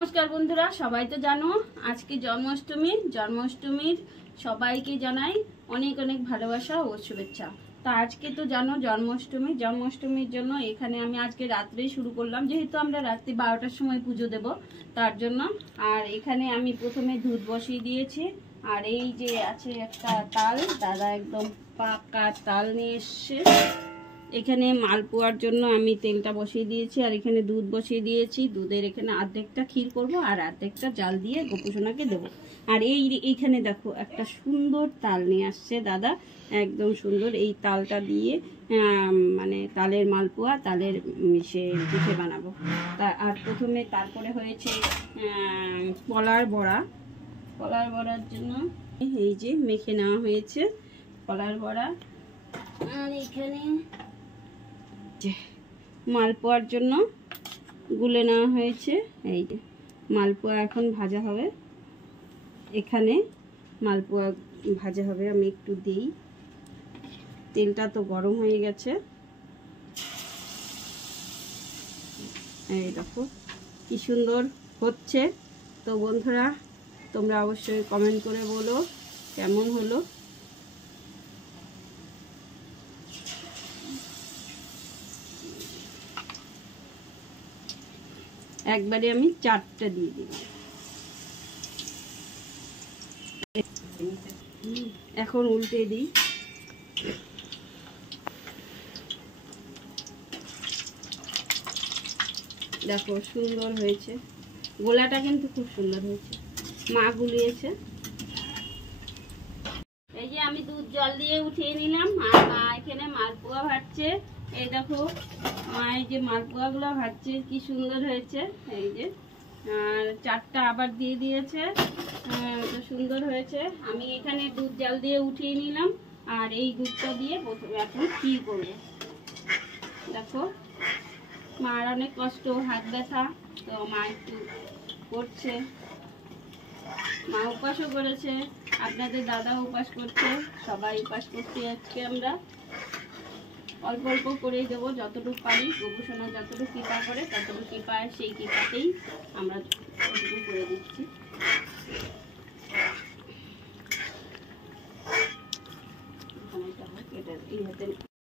नमस्कार बंधुरा सबाई तो जानो आज के जन्माष्टमीर सबाइके जानाई अनेक अनेक भालोबासा और शुभेच्छा। तो आज के तो जानो जन्माष्टमीर जन्य एखाने आमी आज के रात्रे शुरू करलाम जेहेतु आमरा रात्रि 12टार समय पुजो देब तार जन्य। आर एखाने आमी प्रथमे दूध बसिए दिएछि और এই যে আছে একটা তাল দাদা একদম পাকা তাল নিয়ে এসেছে। এখানে মালপোয়ার জন্য আমি তেলটা বসিয়ে দিয়েছি আর এখানে দুধ বসিয়ে দিয়েছি। দুধের এখানে অর্ধেকটা ক্ষীর করব আর অর্ধেকটা জাল দিয়ে গোপুসোনাকে দেব। আর এইখানে দেখো একটা সুন্দর তাল নিয়ে আসছে দাদা, একদম সুন্দর। এই তালটা দিয়ে মানে তালের মালপোয়া, তালের সে পিঠে বানাবো। আর প্রথমে তারপরে হয়েছে কলার বড়ার জন্য এই যে মেখে নেওয়া হয়েছে কলার বড়া। আর এখানে মালপোয়ার জন্য গুলে নেওয়া হয়েছে। এই যে মালপোয়া এখন ভাজা হবে, এখানে মালপোয়া ভাজা হবে। আমি একটু দিই, তেলটা তো গরম হয়ে গেছে। এই দেখো কি সুন্দর হচ্ছে। তো বন্ধুরা তোমরা অবশ্যই কমেন্ট করে বলো কেমন হলো। একবারে আমি 4টা দিয়ে দিই। এখন উল্টে দিই। দেখো সুন্দর হয়েছে, গোলাটা কিন্তু খুব সুন্দর হয়েছে, মা গুলিয়েছে। এই যে আমি দুধ জল দিয়ে উঠিয়ে নিলাম আর মা এখানে মালপোয়া ভাজছে। এই দেখো মা এই যে মালপোয়া গুলো ভাজছে, কি সুন্দর হয়েছে। এই যে আর 4টা আবার দিয়ে দিয়েছে, তো সুন্দর হয়েছে। আমি এখানে দুধ জাল দিয়ে উঠিয়ে নিলাম আর এই দুধটা দিয়ে প্রথমে এখন ক্ষীর করবো। দেখো মার অনেক কষ্ট, হাত ব্যথা, তো মা একটু করছে। মা উপাসও করেছে, আপনাদের দাদাও উপাস করছে, সবাই উপাস করছি। আজকে আমরা অল্প অল্প করেই দেবো, যতটুকু পারি। গোপুসোনা যতটুকু কৃপা করে ততটুকু কৃপায়, সেই কৃপাতেই আমরা ওটুকু করে দিচ্ছি।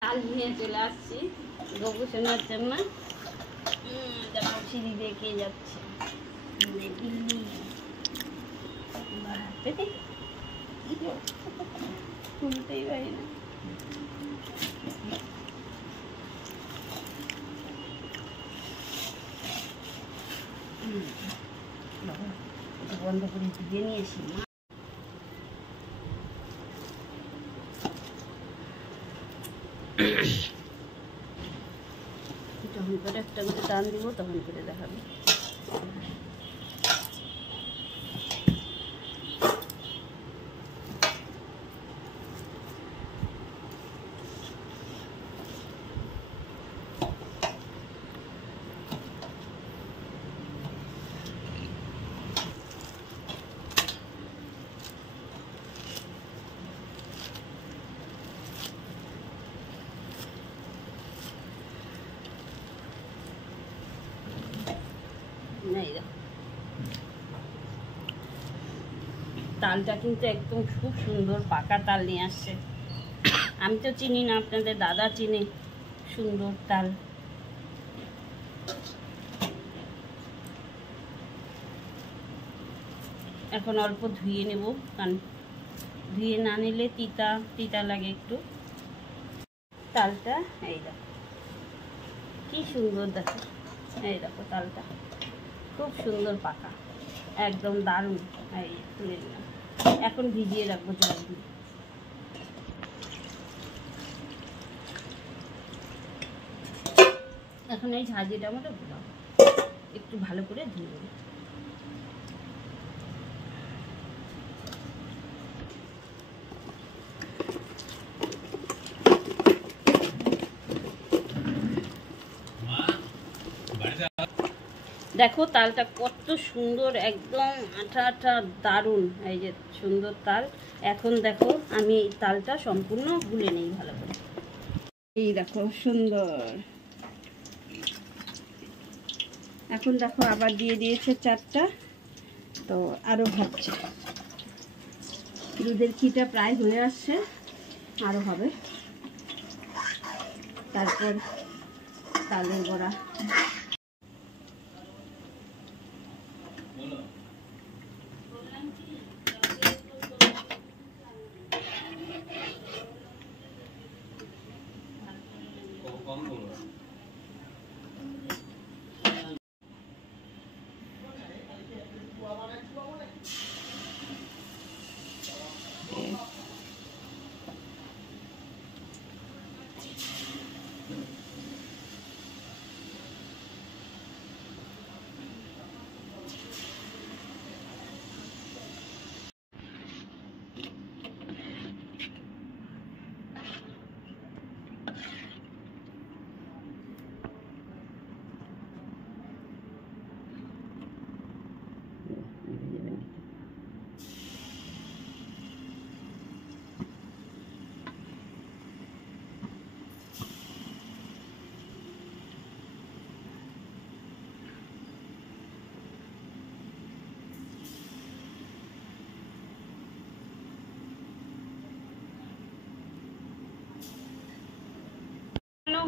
তাল নিয়ে চলে আসছি গোপুসোনার জন্য। যেমন সিঁড়ি দেখে যাচ্ছে খুলতেই পারি না। বন্ধ করে দিয়ে নিয়েছি। তখন করে একটা করে টান দিব, তখন করে দেখাবো। তালটা কিন্তু একদম খুব সুন্দর পাকা তাল নিয়ে আসছে। আমি তো চিনি না, আপনাদের দাদা চিনে সুন্দর তাল। এখন অল্প ধুয়ে নেব, কারণ ধুয়ে না নিলে তিতা লাগে একটু। তালটা এই দেখো কি সুন্দর, দেখো এই দেখো তালটা খুব সুন্দর পাকা, একদম দারুণ। এই তুলে নিলাম, এখন ভিজিয়ে রাখবো জল দিয়ে। এখন এই ঝাঁঝিটার মতো একটু ভালো করে ধুয়ে নেব। দেখো তালটা কত সুন্দর, একদম আঠা আঠা দারুণ। এই যে সুন্দর তাল। এখন দেখো আমি এই তালটা সম্পূর্ণ গুলে নেই ভালো করে। এই দেখো সুন্দর এখন দেখো আবার দিয়ে দিয়েছে 4টা, তো আরও ভাবছে। দুধের ঘিটা প্রায় হয়ে আসছে, আরও হবে। তারপর তালের বড়া।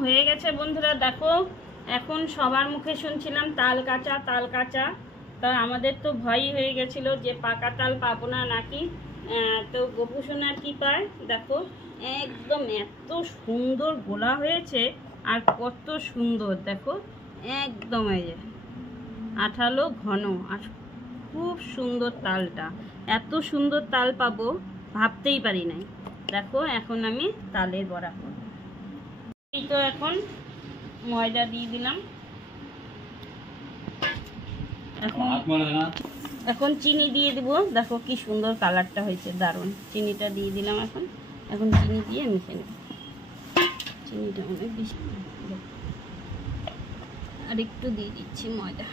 হয়ে গেছে বন্ধুরা, দেখো এখন সবার মুখে শুনছিলাম তাল কাঁচা তাল কাঁচা। তা আমাদের তো ভয়ই হয়ে গেছিল যে পাকা তাল পাবো না নাকি। তো গোপু সোনার কি পায় দেখো, একদম এত সুন্দর গোলা হয়েছে, আর কত সুন্দর দেখো, একদম এই যে আঠালো ঘন, আর খুব সুন্দর তালটা। এত সুন্দর তাল পাবো ভাবতেই পারি নাই। দেখো এখন আমি তালের বড়া করব। এই তো এখন ময়দা দিয়ে দিলাম, এখন চিনি দিয়ে দিব। দেখো কি সুন্দর কালারটা হয়েছে, দারুণ। চিনিটা দিয়ে দিলাম, এখন এখন চিনি দিয়ে মিশে নেব। চিনিটা অনেক বেশি, আর একটু দিয়ে দিচ্ছি ময়দা।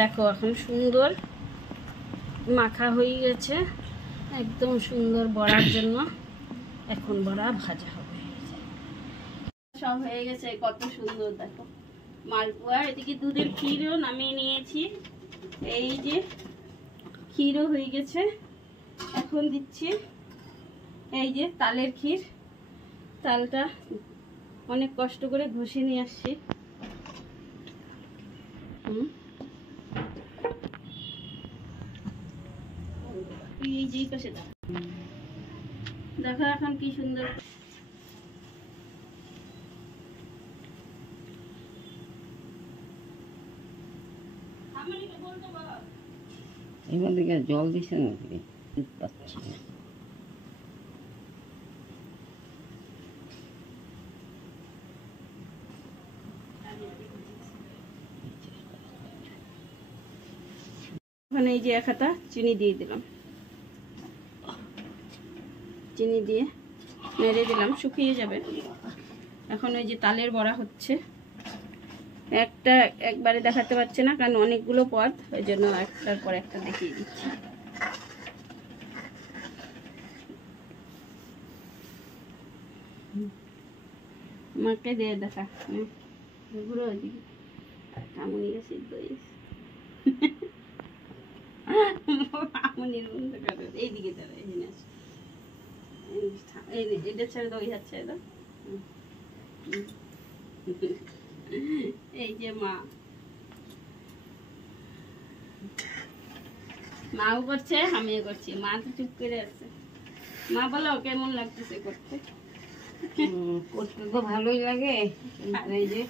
দেখো এখন সুন্দর মাখা হয়ে গেছে, একদম সুন্দর বড়ার জন্য। এখন বড়া ভাজা হবে, সব হয়ে গেছে, কত সুন্দর দেখো মালপোয়া। এদিকে দুধের ক্ষীরও নামিয়ে নিয়েছি, এই যে ক্ষীরও হয়ে গেছে। এখন দিচ্ছি এই যে তালের ক্ষীর। তালটা অনেক কষ্ট করে ঘষে নিয়ে আসছি। এই যে পাশে দেখো এখন কি সুন্দর। এবার দিকে জল দিছে নাকি পাচ্ছি না। ওখানে এই যে 1 হাতা চিনি দিয়ে দিলাম, চিনি দিয়ে নেড়ে দিলাম, শুকিয়ে যাবে। এখন ওই যে তালের বড়া হচ্ছে, একবারে দেখাতে পারছে না কারণ অনেকগুলো পদ, ওই জন্য একটার পর একটা দেখিয়ে দিচ্ছি। মাকে দিয়ে দেখা ঘুরো ওইদিকে, আমনি সিদ্ধ হয়েছে। আমনির বন্ধ করে এইদিকে দাঁড়া, এই জিনিস এটা ছেড়ে দাও, ওই হাত ছেড়ে দাও। এই যে মাও করছে, আমিও করছি। মা তো চুপ করে আছে। মা বলো কেমন লাগতেছে করতে? করতে তো ভালোই লাগে, এই যে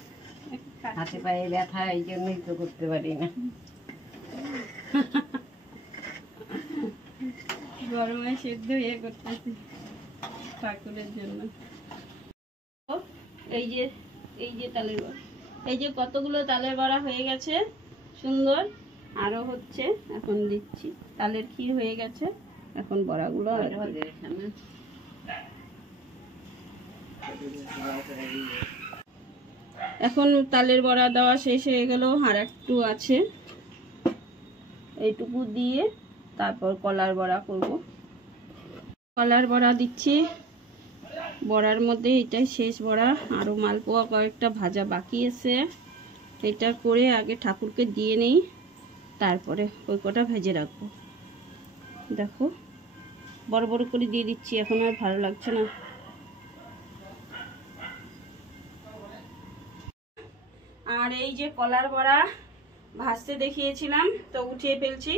হাতে পায়ে ব্যথা, এই জন্যই তো করতে পারি না। গরমে সেদ্ধ ইয়ে করতেছি ঠাকুরের জন্য। এই যে তালের বড়া, এই যে কতগুলো তালের বড়া হয়ে গেছে সুন্দর, আরো হচ্ছে। এখন দিচ্ছি, তালের ক্ষীর হয়ে গেছে, এখন বড়াগুলো এখন তালের বড়া দেওয়া শেষ হয়ে গেল, আর একটু আছে, এইটুকু দিয়ে তারপর কলার বড়া করব। কলার বড়া দিচ্ছি বড়ার মধ্যে, এটাই শেষ বড়া। আরো মালপোয়া কয়েকটা ভাজা বাকি আছে, এটা করে আগে ঠাকুরকে দিয়ে নেই, তারপরে ওই কটা ভেজে রাখবো। দেখো বড় বড় করে দিয়ে দিচ্ছি, এখন আর ভালো লাগছে না। আর এই যে কলার বড়া ভাজতে দেখিয়েছিলাম, তো উঠিয়ে ফেলছি,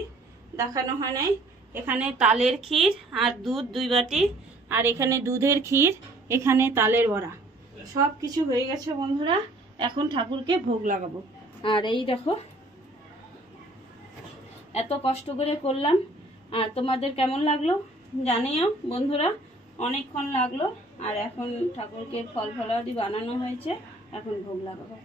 দেখানো হয় নাই। এখানে তালের ক্ষীর আর দুধ 2 বাটি, আর এখানে দুধের ক্ষীর, এখানে তালের বড়া, সব কিছু হয়ে গেছে বন্ধুরা। এখন ঠাকুরকে ভোগ লাগাবো। আর এই দেখো এত কষ্ট করে করলাম, আর তোমাদের কেমন লাগলো জানিও বন্ধুরা। অনেকক্ষণ লাগলো। আর এখন ঠাকুরকে ফল ফলাদি বানানো হয়েছে, এখন ভোগ লাগাবো।